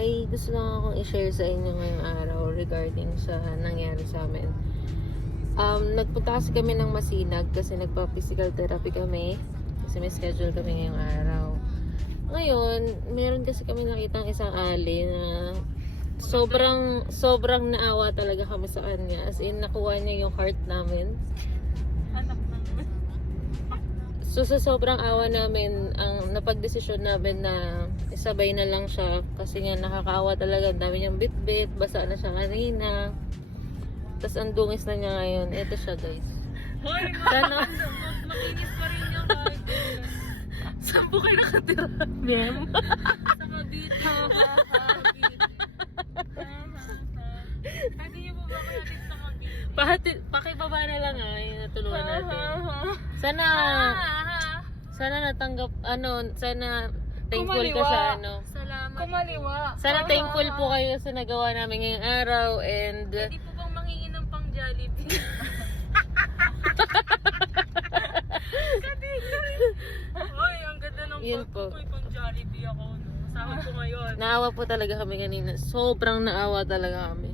May gusto lang akong i-share sa inyo ngayong araw regarding sa nangyari sa amin. Nagpunta kasi kami ng Masinag kasi nagpa-physical therapy kami. Kasi may schedule kami ngayong araw. Ngayon, meron kasi kami nakitang isang ali na sobrang naawa talaga kami sa kanya. As in, nakuha niya yung heart namin. Anak naman. So sa sobrang awa namin, ang napagdesisyon namin na isabay na lang siya kasi nga nakakaawa talaga. Ang dami niyang bitbit, basa na siya kanina. Tapos ang dungis na niya ngayon. Ito siya, guys. Hoy, Sana, makinis pa rin yung kahit. saan po kayo nakatira? Ma'am? Sa kabit. Pwede niyo po ba kayatin sa kabit? Pakibaba na lang yung natulungan natin. Sana natanggap, sana thankful ka sa Salamat. Kumaliwa. Sana thankful po kayo sa nagawa namin ngayong araw and Pwede po bang mangingi ng pang Jollibee? Hoy, ang ganda ng Yun po. pag pang Jollibee ako. No? Sahod ko ngayon. naawa po talaga kami kanina. Sobrang naawa talaga kami.